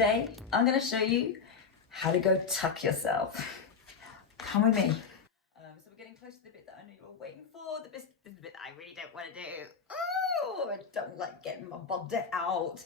Today, I'm going to show you how to go tuck yourself. Come with me. So we're getting close to the bit that I know you're all waiting for, the bit that I really don't want to do. Oh, I don't like getting my body out.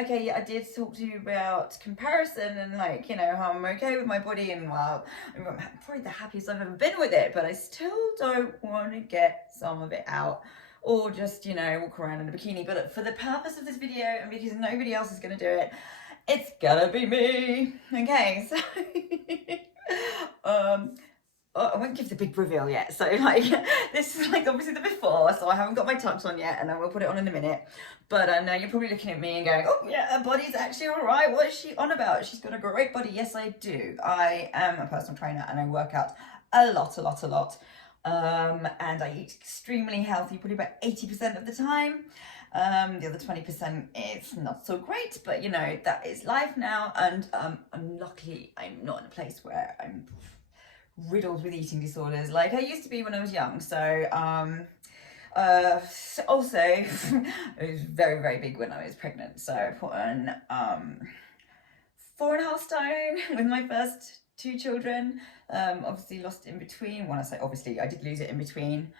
Okay, yeah, I did talk to you about comparison and like, you know, how I'm okay with my body and well, I'm probably the happiest I've ever been with it, but I still don't want to get some of it out or just, you know, walk around in a bikini. But for the purpose of this video and because nobody else is going to do it, it's gonna be me. Okay, so I won't give the big reveal yet. So like, this is like obviously the before, so I haven't got my tux on yet and I will put it on in a minute. But I know you're probably looking at me and going, oh yeah, her body's actually all right. What is she on about? She's got a great body. Yes, I do. I am a personal trainer and I work out a lot. And I eat extremely healthy, probably about 80% of the time. The other 20% is not so great, but you know, that is life now. And I'm luckily, I'm not in a place where I'm riddled with eating disorders like I used to be when I was young. So also it was very, very big when I was pregnant. So I put on 4.5 stone with my first 2 children. Obviously lost in between. When I say obviously, I did lose it in between.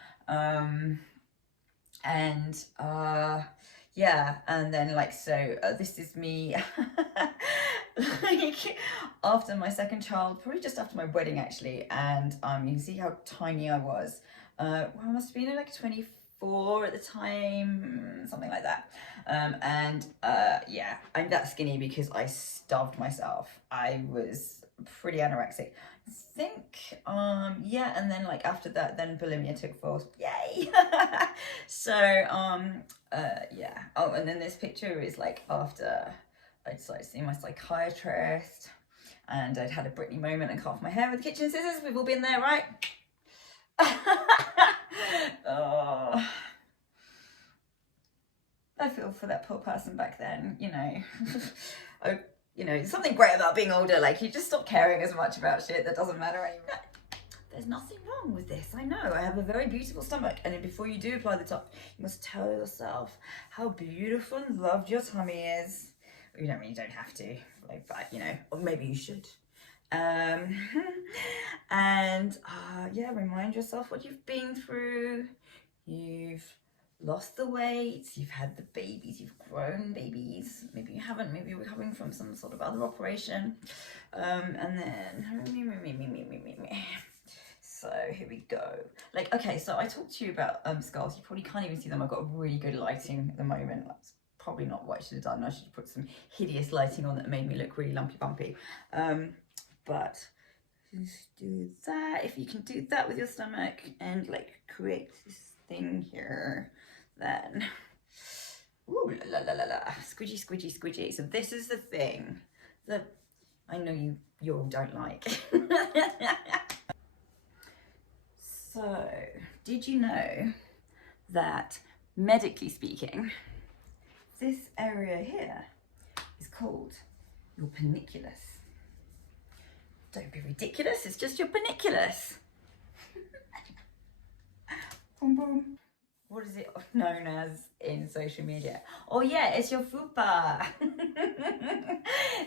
Yeah, and then like, so this is me like after my second child, probably just after my wedding actually, and you can see how tiny I was. Well, I must have been like 24 at the time, something like that. Yeah, I'm that skinny because I starved myself. I was pretty anorexic, I think. Yeah, and then like after that, then bulimia took force. Yay! So yeah. Oh, and then this picture is like after I'd started seeing my psychiatrist and I'd had a Britney moment and cut off my hair with kitchen scissors. We've all been there, right? Oh, I feel for that poor person back then, you know. You know, something great about being older, like you just stop caring as much about shit that doesn't matter anymore. There's nothing wrong with this, I know. I have a very beautiful stomach, and then before you do apply the top, you must tell yourself how beautiful and loved your tummy is. You don't really don't have to, like, but you know, or maybe you should. And yeah, remind yourself what you've been through. You've lost the weight, you've had the babies, you've grown babies, maybe you haven't, maybe you're recovering from some sort of other operation. And then so here we go. Like, okay, so I talked to you about scars. You probably can't even see them. I've got really good lighting at the moment. That's probably not what I should have done. I should have put some hideous lighting on that made me look really lumpy bumpy. But just do that. If you can do that with your stomach and like create this thing here, then ooh, la la la la, squidgy squidgy squidgy. So this is the thing that I know you all don't like. So did you know that medically speaking, this area here is called your paniculus? Don't be ridiculous, it's just your paniculus. Boom boom. What is it known as in social media? Oh yeah, it's your FUPA.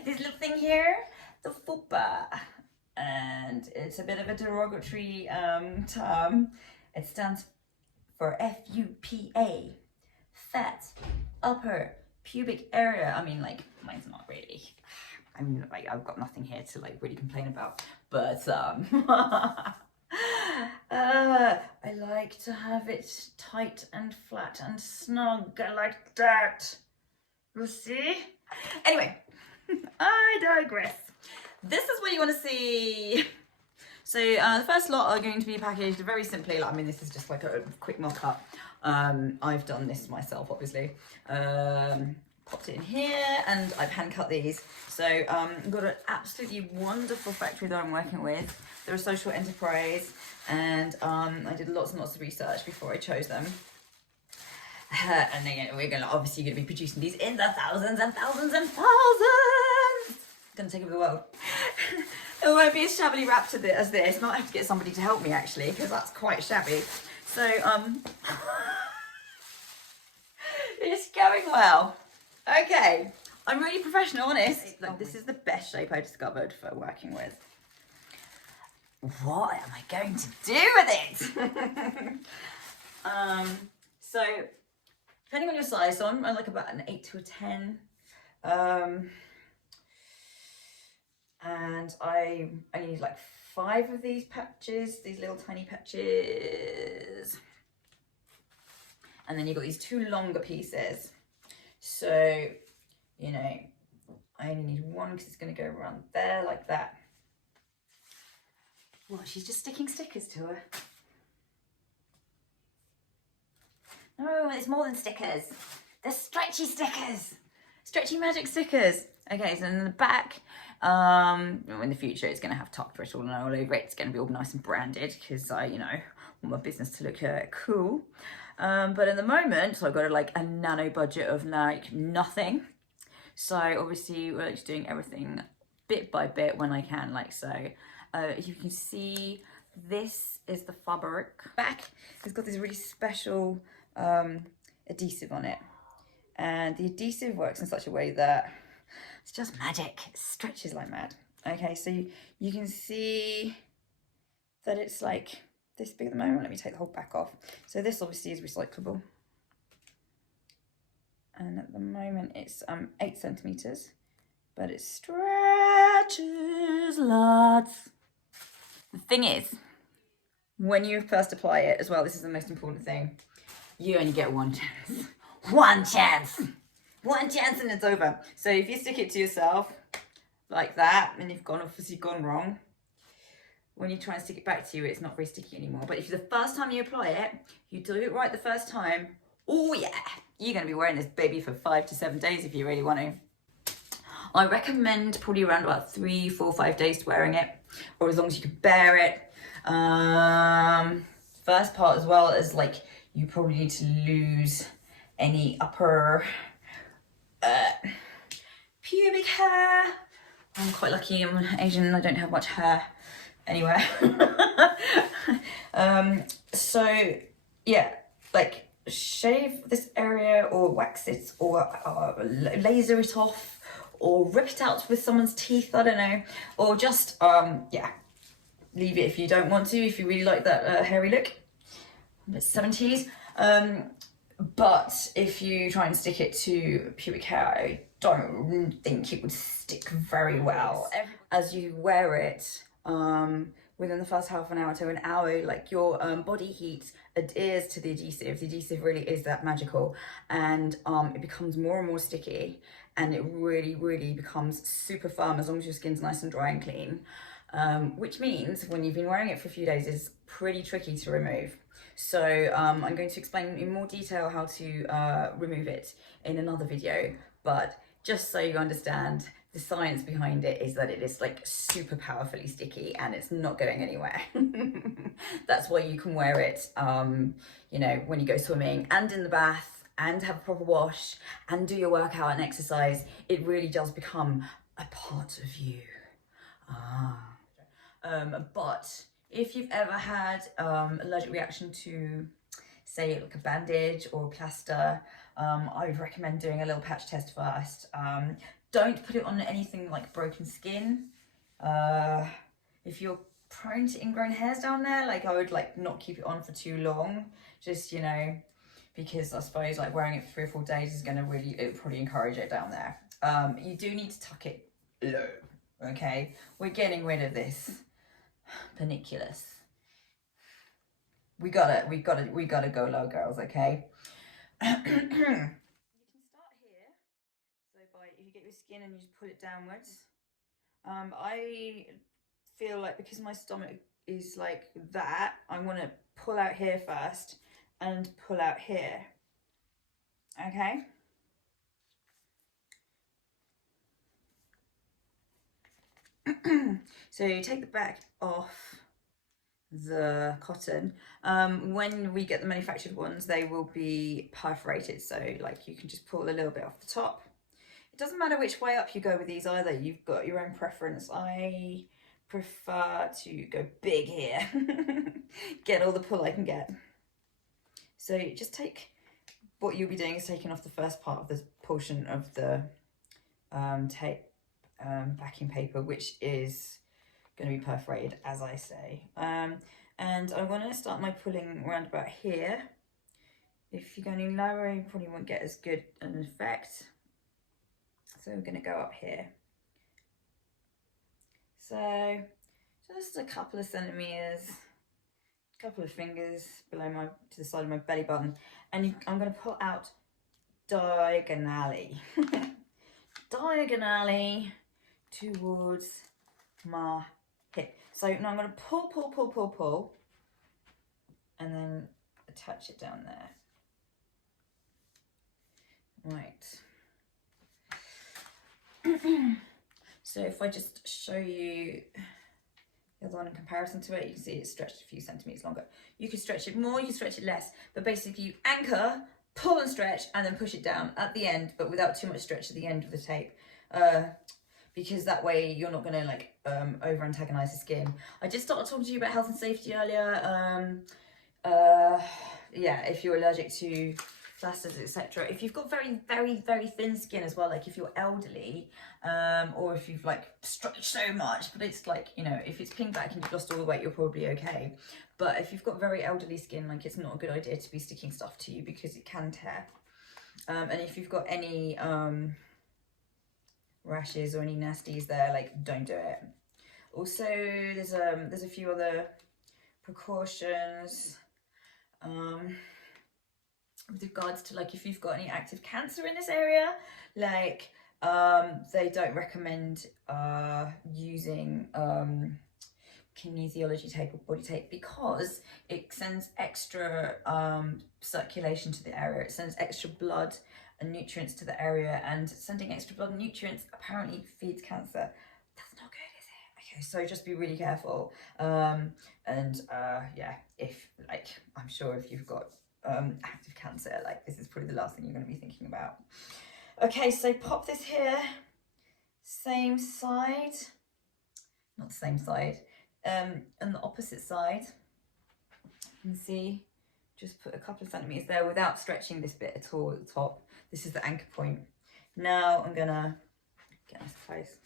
This little thing here, the FUPA. And it's a bit of a derogatory term. It stands for FUPA, fat upper pubic area. I mean, like, mine's not really. I mean, like, I've got nothing here to like really complain about, but I like to have it tight and flat and snug. I like that. You see? Anyway, I digress. This is what you want to see. So the first lot are going to be packaged very simply. Like, I mean, this is just like a quick mock-up. I've done this myself, obviously. Popped it in here and I've hand cut these. So I've got an absolutely wonderful factory that I'm working with. They're a social enterprise, and I did lots and lots of research before I chose them. And then we're obviously going to be producing these in the thousands and thousands and thousands. It's going to take over the world. It won't be as shabbily wrapped as this. Might have to get somebody to help me actually, because that's quite shabby. So it's going well. Okay, I'm really professional, honest. Look, this is the best shape I discovered for working with. What am I going to do with it? So depending on your size, so I'm like about an 8 to a 10. And I need like 5 of these patches, these little tiny patches. And then you've got these 2 longer pieces. So, you know, I only need 1 because it's going to go around there like that. Well, she's just sticking stickers to her. No, it's more than stickers. They're stretchy stickers. Stretchy magic stickers. Okay, so in the back, in the future, it's going to have Tuct written all over it. It's going to be all nice and branded because I, you know, want my business to look cool. But at the moment, so I've got like a nano budget of like nothing. So obviously we're just doing everything bit by bit when I can, like so. You can see this is the fabric. Back, it's got this really special adhesive on it. And the adhesive works in such a way that it's just magic. It stretches like mad. Okay, so you can see that it's like this big at the moment. Let me take the whole back off. So this obviously is recyclable. And at the moment it's 8 centimeters, but it stretches lots. The thing is, when you first apply it as well, this is the most important thing, you only get 1 chance. 1 chance! 1 chance and it's over. So if you stick it to yourself like that, and you've obviously gone wrong, when you try and stick it back to you, it's not very sticky anymore. But if the first time you apply it, you do it right the first time, oh yeah, you're going to be wearing this baby for 5 to 7 days if you really want to. I recommend probably around about 3, 4, 5 days to wearing it, or as long as you can bear it. First part as well is like, you probably need to lose any upper pubic hair. I'm quite lucky, I'm Asian, I don't have much hair anywhere. So yeah, like shave this area or wax it or laser it off or rip it out with someone's teeth, I don't know, or just yeah, leave it if you don't want to, if you really like that hairy look. It's 70s. But if you try and stick it to pubic hair, I don't think it would stick very well. As you wear it, within the first half an hour to an hour, like your body heat adheres to the adhesive. The adhesive really is that magical, and it becomes more and more sticky, and it really, really becomes super firm as long as your skin's nice and dry and clean. Which means when you've been wearing it for a few days, it's pretty tricky to remove. So I'm going to explain in more detail how to remove it in another video, but just so you understand, the science behind it is that it is like super powerfully sticky and it's not going anywhere. That's why you can wear it, you know, when you go swimming and in the bath and have a proper wash and do your workout and exercise. It really does become a part of you. But if you've ever had allergic reaction to, say, like a bandage or a plaster, I would recommend doing a little patch test first. Don't put it on anything like broken skin. If you're prone to ingrown hairs down there, like I would like not keep it on for too long, just, you know, because I suppose like wearing it for 3 or 4 days is going to really, it would probably encourage it down there. You do need to tuck it low, okay? We're getting rid of this paniculus. We gotta go low, girls, okay? You can start here, so by, if you get your skin and you just pull it downwards. I feel like because my stomach is like that, I want to pull out here first and pull out here, okay? So you take the back off the cotton. When we get the manufactured ones, they will be perforated, so like you can just pull a little bit off the top. It doesn't matter which way up you go with these either, you've got your own preference. I prefer to go big here. Get all the pull I can get. So you just take, what you'll be doing is taking off the first part of this portion of the tape, backing paper, which is going to be perforated, as I say. And I'm going to start my pulling around about here. If you go any lower, you probably won't get as good an effect. So we're going to go up here. So just a couple of centimeters, a couple of fingers below to the side of my belly button, and I'm going to pull out diagonally, diagonally towards my hip. So now I'm going to pull, and then attach it down there. Right. So if I just show you the other one in comparison to it, you can see it's stretched a few centimeters longer. You can stretch it more, you can stretch it less, but basically you anchor, pull and stretch, and then push it down at the end, but without too much stretch at the end of the tape. Because that way you're not going to like over antagonize the skin. I just started talking to you about health and safety earlier. Yeah, if you're allergic to plasters, etc. If you've got very thin skin as well, like if you're elderly, or if you've like stretched so much, but it's like, you know, if it's pinned back and you've lost all the weight, you're probably okay. But if you've got very elderly skin, like it's not a good idea to be sticking stuff to you because it can tear. And if you've got any rashes or any nasties there, like don't do it. Also, there's a few other precautions with regards to like if you've got any active cancer in this area, like they don't recommend using kinesiology tape or body tape because it sends extra circulation to the area. It sends extra blood and nutrients to the area, and sending extra blood and nutrients apparently feeds cancer. That's not good, is it? Okay, so just be really careful. Yeah, if like, I'm sure if you've got active cancer, like this is probably the last thing you're going to be thinking about. Okay, so pop this here, same side, not the same side, and the opposite side. You can see, just put a couple of centimeters there without stretching this bit at all at the top. This is the anchor point. Now I'm gonna get this close.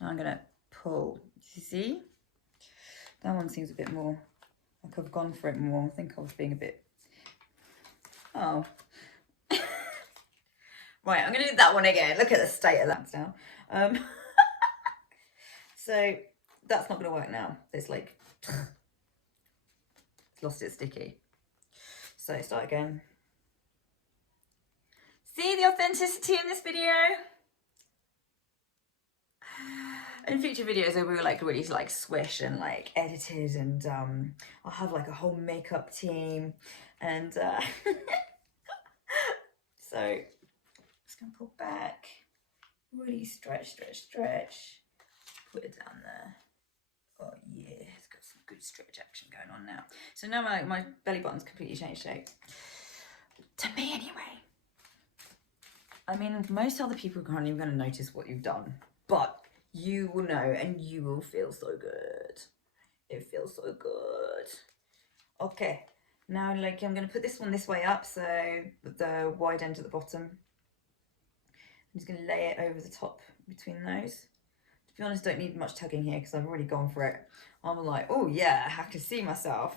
Now I'm gonna pull. You see? That one seems a bit more like I've gone for it more. I think I was being a bit. Oh. Right, I'm gonna do that one again. Look at the state of that down. So that's not gonna work now. It's like it's lost its sticky. So start again. See the authenticity in this video? In future videos I will like really like swish and like edited, and I'll have like a whole makeup team, and so just gonna pull back, really stretch, put it down there. Oh yeah, it's got some good stretch action going on now. So now my belly button's completely changed shape. To me anyway. I mean, most other people aren't even going to notice what you've done, but you will know and you will feel so good. It feels so good. Okay, now like I'm going to put this one this way up, so the wide end at the bottom. I'm just going to lay it over the top between those. To be honest, don't need much tugging here because I've already gone for it. I'm like, oh yeah, I can see myself.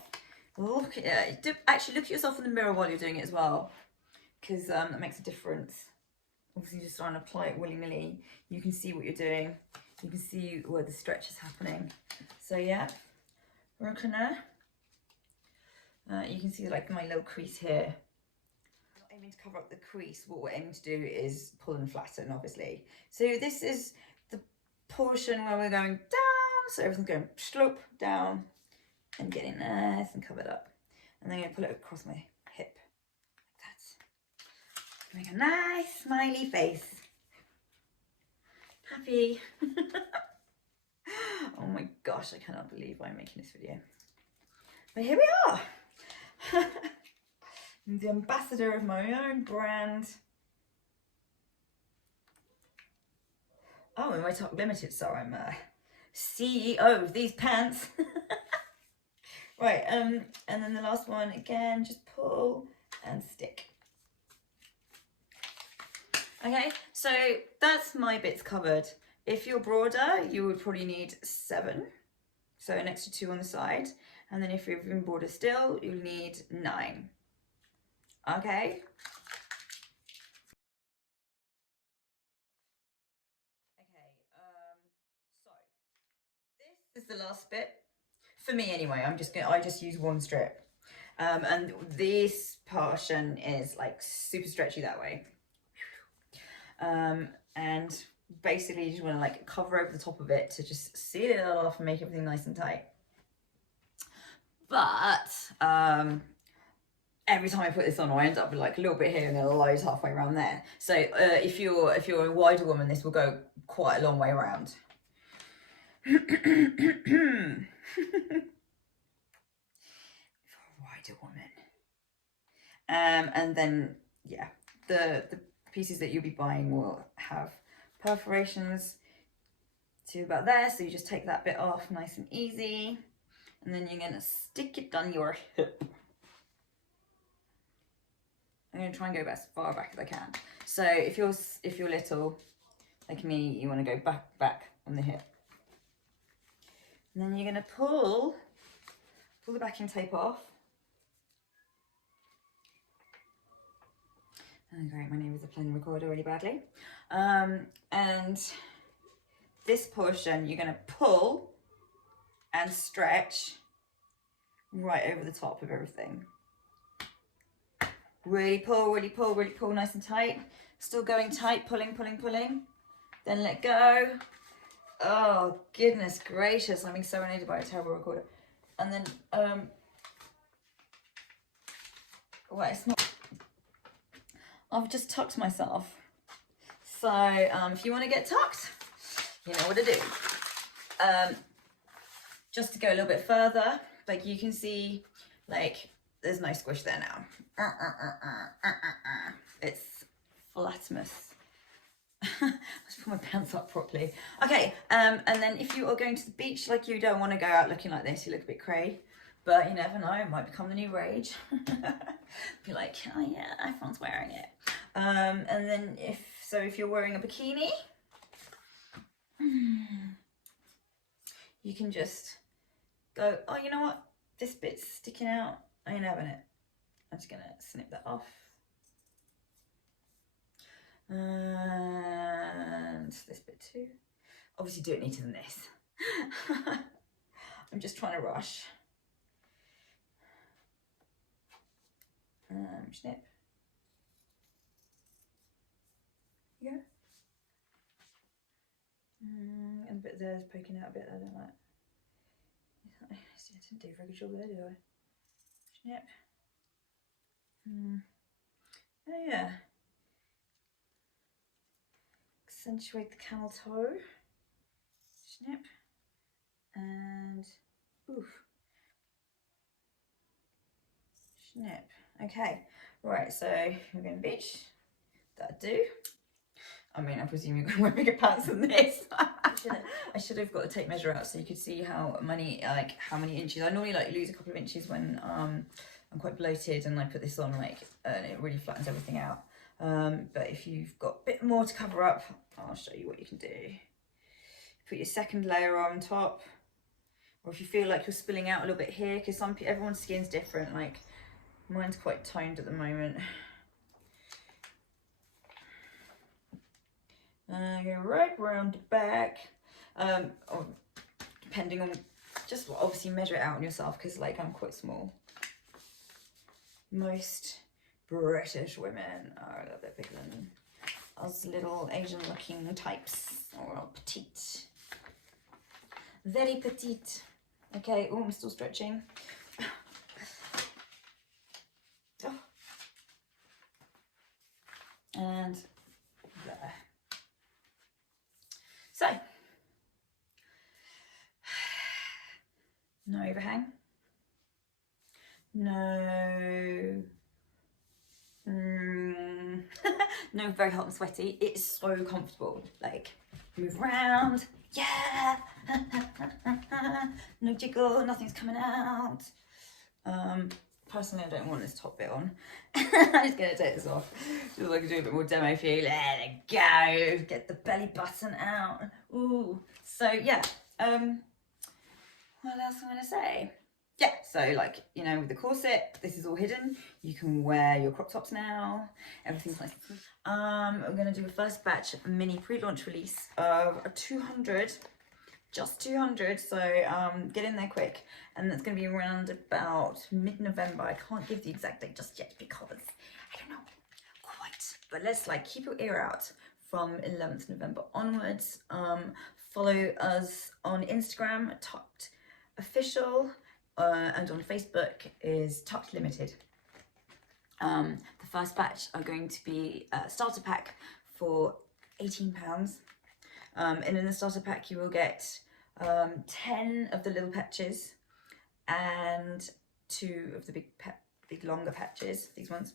Look at it. Actually, look at yourself in the mirror while you're doing it as well, because that makes a difference. Obviously, just trying to apply it willy-nilly. You can see what you're doing. You can see where the stretch is happening. So yeah, we're gonna. You can see like my little crease here. I'm not aiming to cover up the crease. What we're aiming to do is pull and flatten, obviously. So this is the portion where we're going down. So everything's going slope down and getting nice and covered up. And then I'm gonna pull it across my hip. Make a nice smiley face. Happy. Oh my gosh, I cannot believe I'm making this video. But here we are. I'm the ambassador of my own brand. Oh, in my Tuct Limited, so I'm CEO of these pants. Right, and then the last one, again, just pull and stick. Okay, so that's my bits covered. If you're broader, you would probably need 7. So an extra 2 on the side. And then if you're even broader still, you'll need 9. Okay. So this is the last bit. For me anyway, I just use 1 strip. And this portion is like super stretchy that way. And basically you just want to like cover over the top of it to just seal it all off and make everything nice and tight. But every time I put this on, I end up with like a little bit here and then loads halfway around there. So if you're a wider woman, this will go quite a long way around. Wider woman. And then yeah, the pieces that you'll be buying will have perforations to about there, so you just take that bit off nice and easy, and then you're gonna stick it on your hip. I'm gonna try and go as far back as I can. So if you're little like me, you want to go back on the hip, and then you're gonna pull the backing tape off. Oh, great, my neighbours are playing the recorder really badly. And this portion you're going to pull and stretch right over the top of everything. Really pull, really pull, really pull, nice and tight. Still going tight, pulling. Then let go. Oh, goodness gracious, I'm being serenaded by a terrible recorder. And then, well, it's not... I've just tucked myself. So if you want to get tucked, you know what to do. Just to go a little bit further, like you can see, like there's no squish there now. It's flatness. Let's put my pants up properly. Okay, and then if you are going to the beach, like you don't want to go out looking like this, you look a bit cray. But you never know, it might become the new rage. Be like, oh yeah, everyone's wearing it. And then if you're wearing a bikini, you can just go, oh, you know what? This bit's sticking out. I ain't having it. I'm just gonna snip that off. And this bit too. Obviously do it neater than this. I'm just trying to rush. Snip. Yeah. And a bit there's poking out a bit. I don't like. I didn't do a very good job there, did I? Snip. Oh yeah. Accentuate the camel toe. Snip. And oof. Snip. Okay, right, so we're going to beach. That'd do. I mean, I presume you're going to wear bigger pants than this. I should have got a tape measure out so you could see how many inches. I normally like lose a couple of inches when I'm quite bloated and I put this on, like, and it really flattens everything out. But if you've got a bit more to cover up, I'll show you what you can do. Put your second layer on top, or if you feel like you're spilling out a little bit here, because everyone's skin's different. Like mine's quite toned at the moment. Go right round the back, or depending on, just obviously measure it out on yourself, because like I'm quite small. Most British women are a little bit bigger than us little Asian looking types, or petite, very petite. Okay, oh, I'm still stretching. Oh. And there. So, no overhang, no, no very hot and sweaty. It's so comfortable, like move around, yeah, no jiggle, nothing's coming out. personally, I don't want this top bit on. I'm just gonna take this off just so I can do a bit more demo for you. There we go. Get the belly button out. Ooh. So yeah. What else am I gonna say? Yeah, so like, you know, with the corset, this is all hidden. You can wear your crop tops now. Everything's nice. I'm gonna do a first batch mini pre-launch release of 200, just 200. So get in there quick. And that's gonna be around about mid-November. I can't give the exact date just yet because I don't know quite. But let's like keep your ear out from 11th November onwards. Follow us on Instagram, Tuct Official. And on Facebook is Tuct Limited. The first batch are going to be a starter pack for £18. And in the starter pack you will get 10 of the little patches and 2 of the big longer patches, these ones.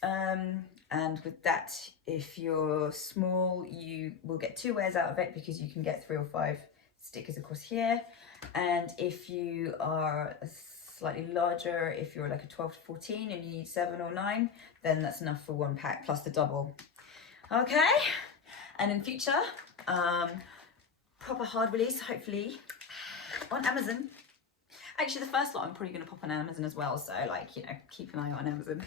And with that, if you're small, you will get 2 wears out of it because you can get 3 or 5 stickers across here. And if you are slightly larger, if you're like a 12 to 14 and you need 7 or 9, then that's enough for 1 pack plus the double. Okay, and in future, proper hard release, hopefully, on Amazon. Actually, the first lot I'm probably going to pop on Amazon as well, so like, you know, keep an eye on Amazon.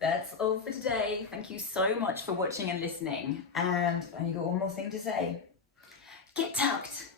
That's all for today. Thank you so much for watching and listening. And I got one more thing to say. Get tucked!